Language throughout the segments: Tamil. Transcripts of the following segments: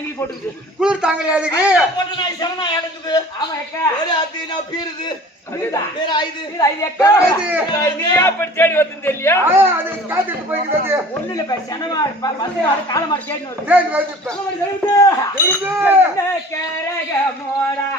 சங்கிலி போட்டுக்குது. குளிர் தாங்கல அதுக்கு போட்டு நான் சரணா எடுக்குது. ஆமா அக்கா. வேற அது நான் பீருது. வேற ஐது. இது அக்கா. நீ அப்படி தேடி வந்து தெரியலையா? அது காத்துட்டு போயிடுது. ஒண்ணு இல்ல பா சனமா பசங்க ஆடு கால மாடி தேடினு வருது. தேடி வருது இப்ப. எழுது. என்ன கேரக மோடா.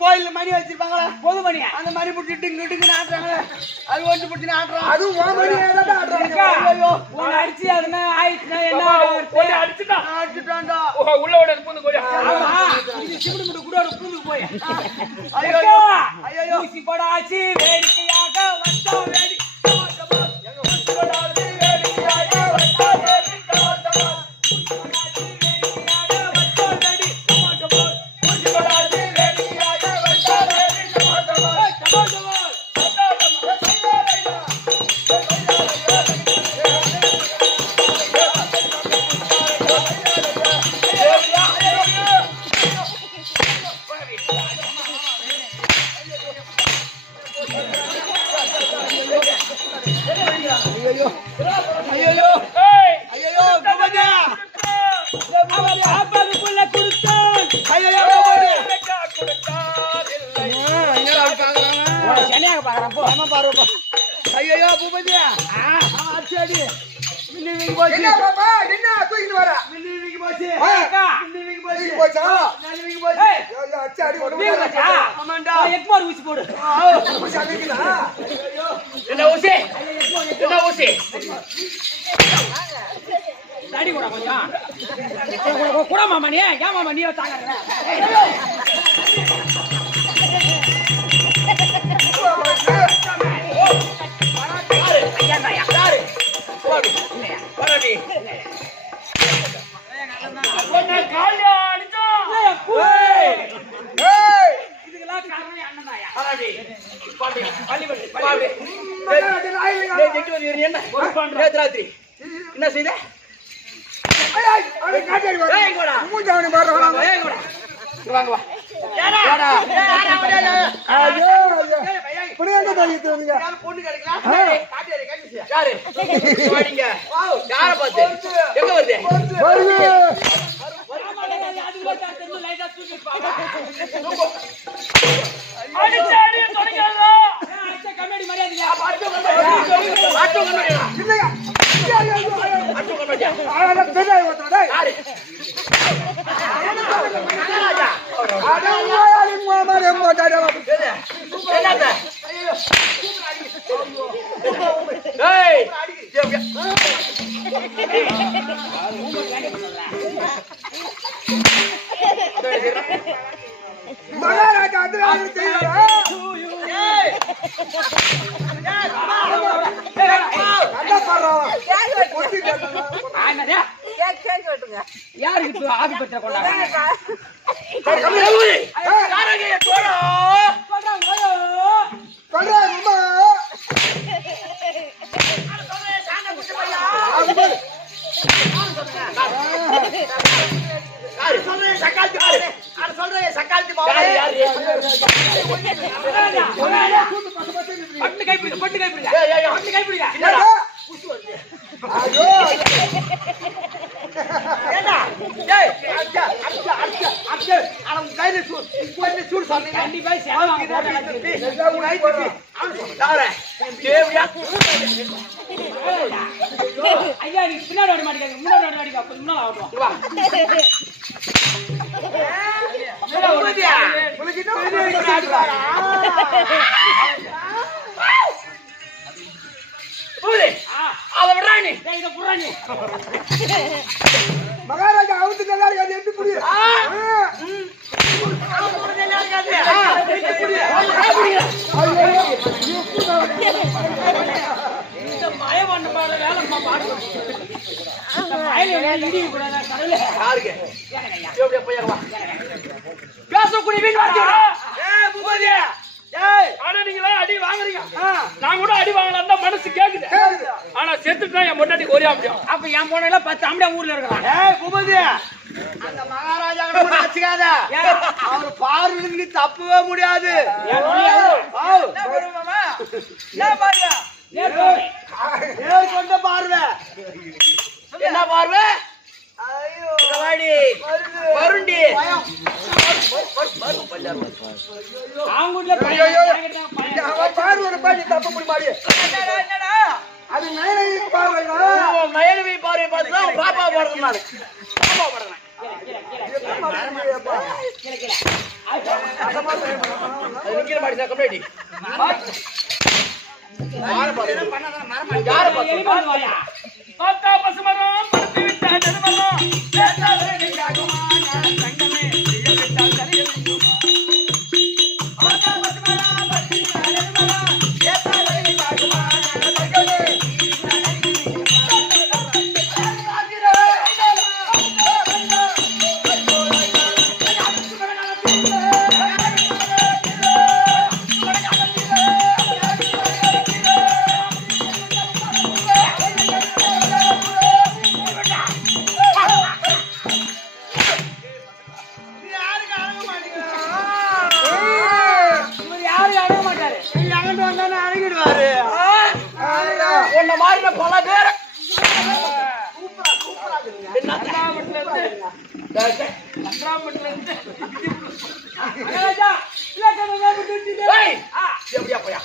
கோயில்ல மணி வச்சிருப்பாங்களா பொது மணி அந்த மணி புடிச்சிட்டு இங்கிட்டு ஆட்டுறாங்களே அது ஒன்று புடிச்சு ஆட்டுறான் அது அடிச்சு அதுனா ஆயிடுச்சுன்னா என்ன அடிச்சுட்டான்டா உள்ளோட பூந்து போய் சிமிடு கூட ஒரு பூந்து போய் ஐயோ ஊசி போடாச்சு வேடிக்கையாக வந்தா வேடி ஐயோ பூபதி அச்சடி மில்லிவிக்கு போச்சு என்ன பாப்பா என்ன தூக்கிட்டு வர மில்லிவிக்கு போச்சு மில்லிவிக்கு போச்சு போச்சா மில்லிவிக்கு போச்சு ஐயோ அச்சாடி போச்சா ஆமாண்டா எக்மோர் ஊசி போடு ஊசி அடிக்குதா என்ன ஊசி என்ன ஊசி தாடி கூட கொஞ்சம் கூட மாமா நீ ஏன் மாமா நீ தாங்க என்ன செய்த ஏய், அவனை காட்டாடி வா. ஏய், இங்க வாடா. மூஞ்சி அவனை பாரு, வாடா. ஏய், இங்க வாடா. இங்க வாங்க வா. ஏடா? வாடா. ஐயோ, ஐயோ. இப்படி எங்க தள்ளிட்டு வந்தீங்க? யாரும் பொண்ணு கிடைக்கலாம் காட்டியாரு கேட்டுச்சு யாரு? இங்க வாடிங்க. யாரை பார்த்து? எங்க வருது? வருது. ஆட்டோ கண்ணாடியா? இல்லையா? ஐயோ, ஐயோ, ஐயோ. ஆட்டோ கண்ணாடியா? ஆனா, பெரிய ஓட்டுறா, டேய். யாரு? மகாராஜா. அட, உம்மா, மாதிரி எம்மா, டாடா, வா. எது? என்னது? ஏய், எப்படியா? மகாராஜா அது வேலை செய்யறாரா? நல்லா பாடுறா. ஒட்டி கேட்டா. யாருக்கு ஆதி பெற்ற கொண்டாங்க யாரங்க தோறோ? சொல்றா, அம்மா. அது பாரு. யாரு? சொல்றேன் சக்கால்த்தி யாரு? அது சொல்றேன் சக்காலத்தி யாரு? பட்டு கைப்பிடிங்க பட்டு கைப்பிடிங்க ஏய், ஏய், ஏய். பட்டு கைப்பிடிங்க ஏடா. ஐயோ, ஏடா ஏய் அச்சா அச்சா அச்சா அச்சா அவன் கையில சூடு சொன்னீங்க கண்டிப்பா சேவம் போட்டு எல்லாம் உன் ஐடி. யாரு? தேவியா? ஐயா நீ பின்னாடி ஓட மாட்டீங்க முன்னாடி ஓட மாட்டீங்க அப்ப முன்னாடி ஆடுவோம் வா. உனக்கு என்ன பெரிய ஐடி? பூரி. அவ விடுறா நீ. டேய் இத புறானி மகாராஜா அவுத்து நல்லா இருக்காது எப்படி புரியுது? இந்த மயவண்ண பாட வேலை பாடு இந்த மயில இடி கூட கடவுளே யாருக்கு? எப்படியா போய் வா. பேசக்கூடிய வீண் வார்த்தை. ஏய் பூபதி ஏய், ஆனா நீங்களே அடி வாங்குறீங்க. நான் கூட அடி வாங்கலாம் தான் மனசு கேக்குது. ஆனா செத்துட்டா என் பொண்டாட்டி ஒரே அப்படியும். அப்ப என் பொண்ணு 10 ஆம்பளை ஊர்ல இருக்கான் ஏய் பூபதி அந்த மகாராஜா கூட வச்சுக்காத அவர் பார்வையில நீ தப்பவே முடியாது ஏன் கொண்ட பார்வை என்ன பார்வை? ஐயோ வாடி. வருண்டி. அவங்க ஊர்ல அவன் பார்வையோட பாடி தப்ப முடியுமாடி? என்னடா அது நயனையும் பார்வையா? உன் மயனவி பார்வை பார்த்து தான் பாப்பா போடுறேன் நானு. பாப்பா போடுறேன். அது நிக்கிற மாடி தான் கம்ப்ளீட். யாரை பார்த்து? யாரை பார்த்து? வாயா பார்த்தா பசுமரம் படுத்து விட்டா நெடுமரம் பேசாதே நெஞ்சாகுமா நான் தங்கமே செய்ய விட்டால் சரியிருக்குமா பார்த்தா பசுமரம் படுத்து விட்டா நெடுமரம் பேசாதே நெஞ்சாகுமா நான் தங்கமே உன்ன மாதிரி பல பேர் எப்படியா போயா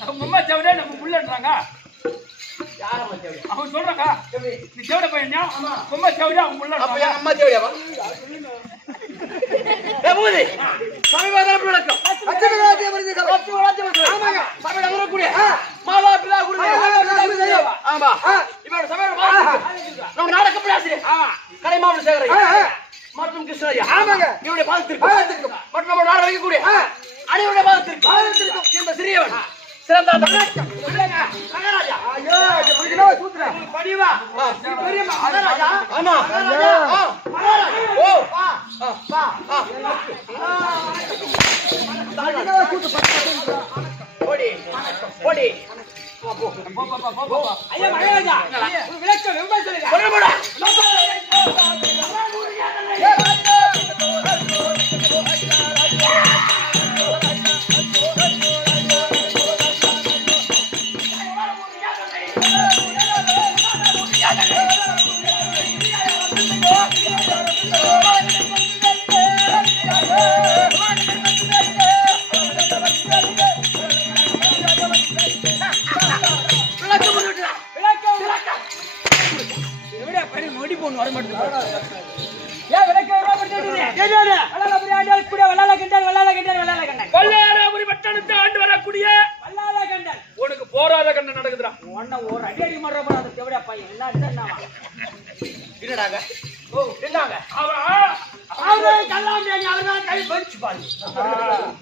அவங்க அம்மா செவடே நம்ம முள்ளன்றாங்க அவங்க சொல்றாங்க நீ செவட பையனா ரொம்ப செவடே அவங்க முள்ள அப்ப என் அம்மா தேவையாவா பூதி சமீபத்தில் விளக்கம் சமையல் வரக்கூடிய மாதா பிதா குரு ஆமா இவரோட சமையல் நம்ம நாடக பிளாசிரியர் கலை மாவட்ட சேகரையா மற்றும் கிருஷ்ணய்யா இவருடைய பாதத்திற்கு மற்றும் நம்ம நாடு வைக்கக்கூடிய அனைவருடைய பாதத்திற்கு இந்த சிறியவன் சிறந்த மகாராஜா படிவா மகாராஜா ஆமா ஓ ஓடி ஓடி ஐயா மகாராஜா ஒரு விளக்கம் விவசாயம் சொல்லுங்க போடா வல்லாரபுரி பட்டணத்தை ஆண்டு வரக்கூடிய உனக்கு போராத கண்டன் நடக்குதுடா. ஒரு அடி அடி மாறுற அந்த தேவடா பையன் என்ன என்னடாங்க? ஓ என்னங்க? அவரு கல்லாம்பி அவர்தான் கை பறிச்சு பாரு.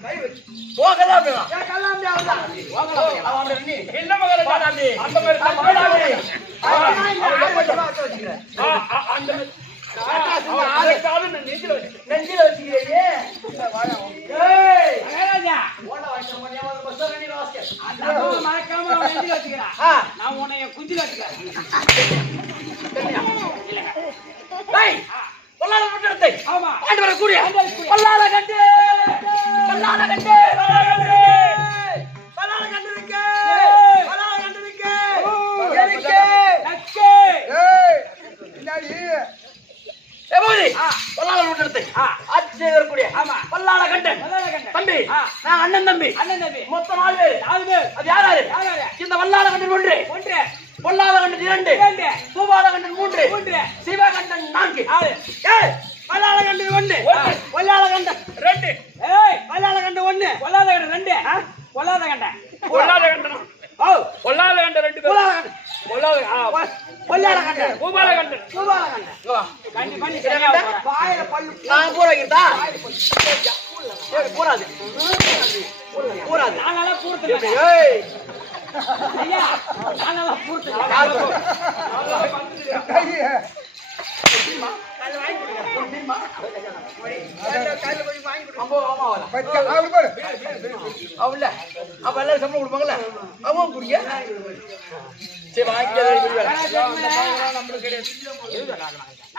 கை வச்சு போகலாம் வேணா. கல்லாம்பி அவர்தான். அவன் நீ என்ன மகள காடாம்பி? அந்த மாதிரி காடாம்பி. அந்த நெஞ்சில வச்சுக்கிறீங்க. ஏய் ராஜா ஓட வாய்ச்ச மணியா பஸ் ரனி வாஸ்கே. அந்த மறக்காம நெஞ்சில வச்சுக்கிறா. நான் உன்னை குஞ்சில வச்சுக்கிறேன். டேய் வல்லார பட்டணத்தை ஆமா ஆண்டு வரக்கூடிய வல்லார கண்டு வல்லார கண்டு வல்லார கண்டு இருக்கே வல்லார கண்டு இருக்கே இருக்கே நக்கே ஏய் பின்னாடி ஏபோதி வல்லார பட்டணத்தை ஆட்சி வரக்கூடிய ஆமா வல்லார கண்டு தம்பி நான் அண்ணன் தம்பி மொத்தம் 4 பேர் அது யார் யாரு இந்த வல்லார கண்டு ஒன்று பொல்லாத கண்டன் 2 பூபாத கண்டன் 3 சிவகண்டன் 4 ஏய் வல்லார கண்டன் 1 வல்லார கண்டன் 2 ஏய் வல்லார கண்டன் 1 பொல்லாத கண்டன் 2 பொல்லாத கண்டன் பொல்லாத கண்டன் ஓ பொல்லாத கண்டன் 2 பேர் பொல்லாத கண்டன் பூபாத கண்டன் கண்டி பண்ணி சரியா போறா வாயில பல்லு நான் பூரா வைக்கிறதா ஏய் பூராது பூராது நானால பூர்த்து ஏய் ஐயா நானால பூர்த்து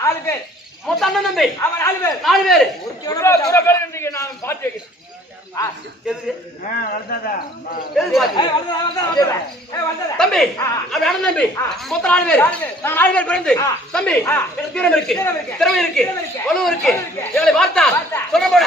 நாலு பேர் மொத்தம் அண்ணன் தம்பி அவன் 4 பேர் 4 பேர் நான் பார்த்து வைக்கிறேன் தம்பி அப்படி அண்ணன் தம்பி மொத்தம் 4 பேர் நான் 4 பேர் பிறந்து தம்பி எனக்கு தீரம் இருக்கு திறமை இருக்கு வலு இருக்கு எங்களை பார்த்தா சொல்ல போட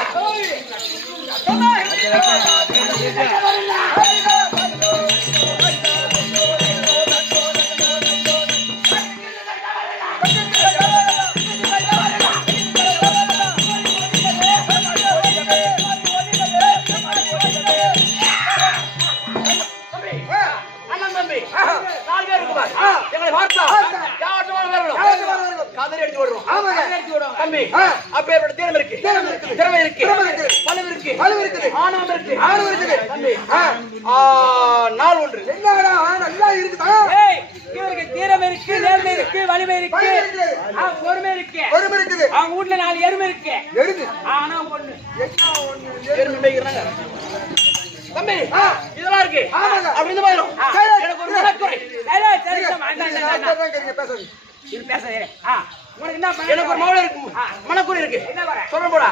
அண்ணன் தம்பி 4 பேர் இருக்கு பாரு எங்களை பார்த்தா காதலி அடிச்சு ஓடுறோம் தம்பி அப்பேற்பட்ட தீரம் இருக்கு திறமை இருக்கு வலு இருக்கு ஆணவம் இருக்கு தம்பி நாள் ஒன்று என்னடா நல்லா இருக்குதா ஏய் இவருக்கு தீரம் இருக்கு நேர்மை இருக்கு வலிமை இருக்கு பொறுமை இருக்கு பொறுமை இருக்குது அவங்க வீட்ல 4 எருமை இருக்கு எடுத்து ஆனா ஒண்ணு எருமை மேய்க்கிறாங்க தம்பி இதெல்லாம் இருக்கு அப்படி இந்த மாதிரி எனக்கு ஒரு மனக்குறை சரி பேசாது இது பேசாதே உனக்கு என்ன பண்ண எனக்கு ஒரு மௌனம் இருக்கு மனக்குறை இருக்கு என்ன வர சொல்ல போடா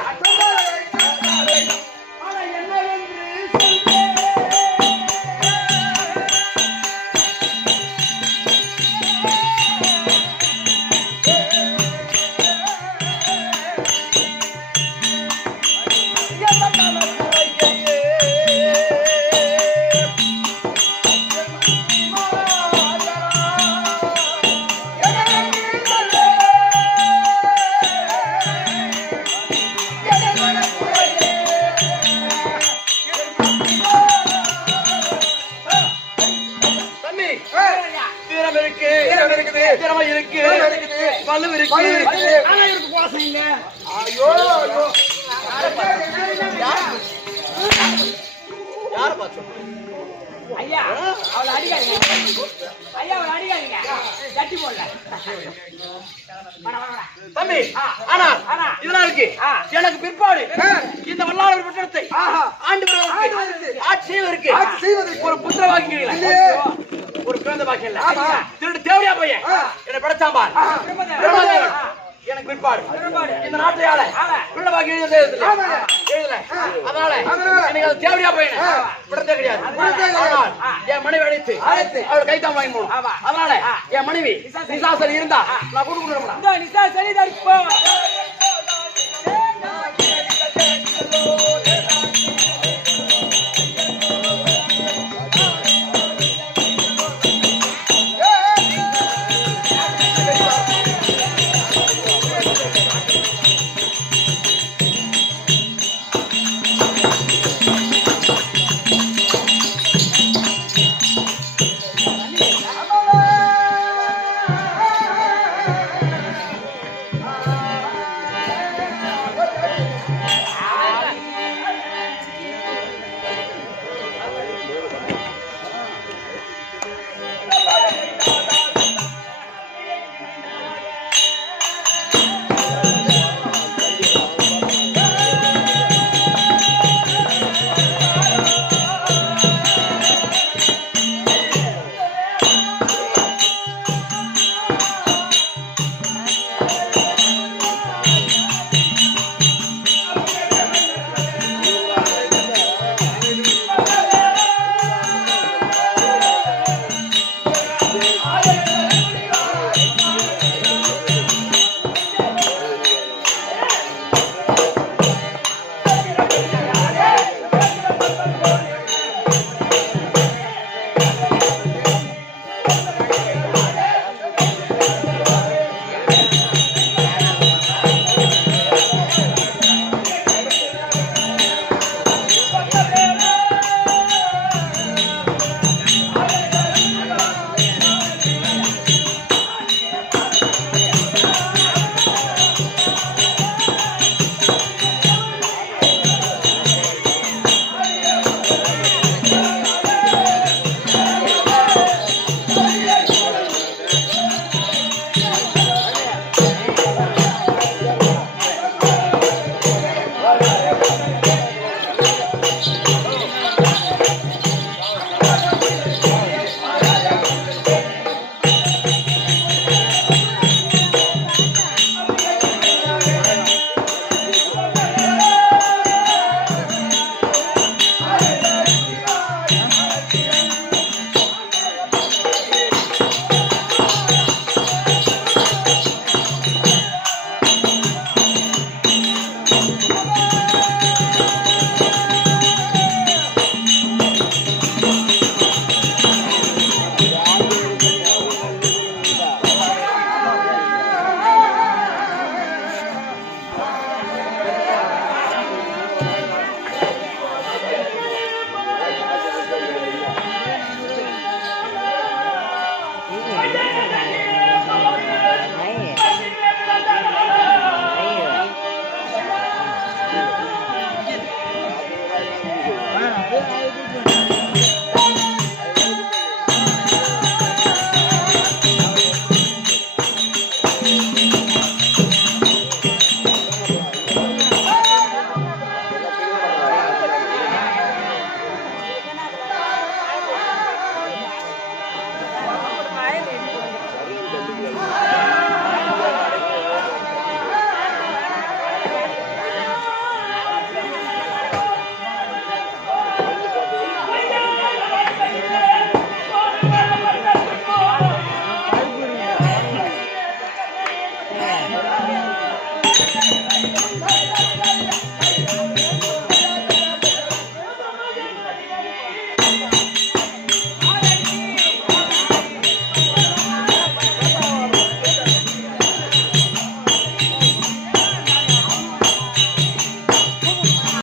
திறமை இருக்கு வலு இருக்கு ஆனா இருக்கு பாசம் இல்ல ஐயோ ஐயோ யார பாத்து ஐயா அவளை அடிக்காதீங்க ஐயா அவளை அடிக்காதீங்க தட்டி போடல தம்பி ஆனா இதெல்லாம் இருக்கு எனக்கு பிற்பாடு இந்த வல்லாளர் பட்டணத்தை ஆண்டு ஆட்சி செய்வதற்கு ஒரு புத்திர வாக்கியங்கள ஒரு குழந்தை பாக்கியம் இல்ல திருட்டு தேவடியா பையன் என்னை படைச்சான் பார் எனக்கு பிற்பாடு இந்த நாட்டை ஆள பிள்ளவாக்கி எழுதல அதனால எனக்கு அது தேவையா பையன் விடத்தே கிடையாது. ஆனால் என் மனைவி அழைத்து அவள் கைத்தான் வாங்கி போகணும். அதனால என் மனைவி நிசாசரி இருந்தா நான் கூட்டு கொடுக்க நிசா சரி தடுப்போ